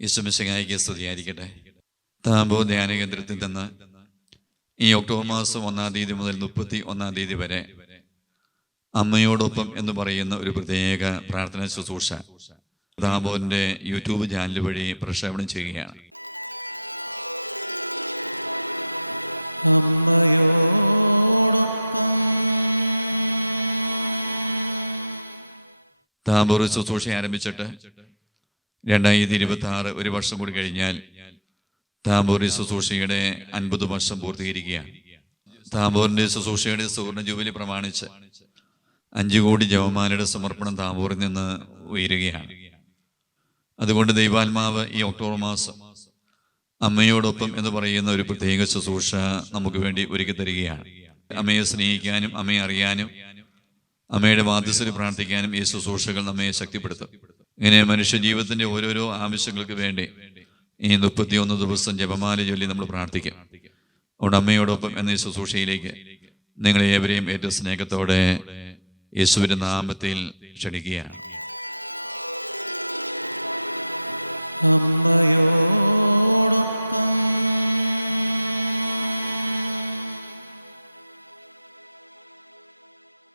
യേശുമിശിഹായ്ക്ക് സ്തുതിയായിരിക്കട്ടെ. താബോർ ധ്യാന കേന്ദ്രത്തിൽ നിന്ന് ഈ ഒക്ടോബർ മാസം 1-ാം തീയതി മുതൽ 31-ാം തീയതി വരെ അമ്മയോടൊപ്പം എന്ന് പറയുന്ന ഒരു പ്രത്യേക പ്രാർത്ഥന ശുശ്രൂഷ താബോറിന്റെ യൂട്യൂബ് ചാനൽ വഴി പ്രക്ഷേപണം ചെയ്യുകയാണ്. താബോർ ശുശ്രൂഷ ആരംഭിച്ചിട്ട് 2026 ഒരു വർഷം കൂടി കഴിഞ്ഞാൽ താബോർ ശുശ്രൂഷയുടെ 50 വർഷം പൂർത്തീകരിക്കുകയാണ്. താബോറിന്റെ ശുശ്രൂഷയുടെ സുവർണ്ണ ജൂബിലി പ്രമാണിച്ച് 5 കോടി ജപമാലയുടെ സമർപ്പണം താബോറിൽ നിന്ന് ഉയരുകയാണ്. അതുകൊണ്ട് ദൈവാത്മാവ് ഈ ഒക്ടോബർ മാസം അമ്മയോടൊപ്പം എന്ന് പറയുന്ന ഒരു പ്രത്യേക ശുശ്രൂഷ നമുക്ക് വേണ്ടി ഒരുക്കി തരികയാണ്. അമ്മയെ സ്നേഹിക്കാനും അമ്മയെ അറിയാനും അമ്മയുടെ മാധ്യസ്ഥയിൽ പ്രാർത്ഥിക്കാനും ഈ ശുശ്രൂഷകൾ നമ്മെ ശക്തിപ്പെടുത്തും. ഇങ്ങനെ മനുഷ്യജീവിതത്തിന്റെ ഓരോരോ ആവശ്യങ്ങൾക്ക് വേണ്ടി ഈ 31 ദിവസം ജപമാല ചൊല്ലി നമ്മൾ പ്രാർത്ഥിക്കും. അതുകൊണ്ട് അമ്മയോടൊപ്പം എന്ന ഈ ശുശ്രൂഷയിലേക്ക് നിങ്ങളെ ഏവരെയും ഏറ്റവും സ്നേഹത്തോടെ യേശുവിന്റെ നാമത്തിൽ ക്ഷണിക്കുകയാണ്.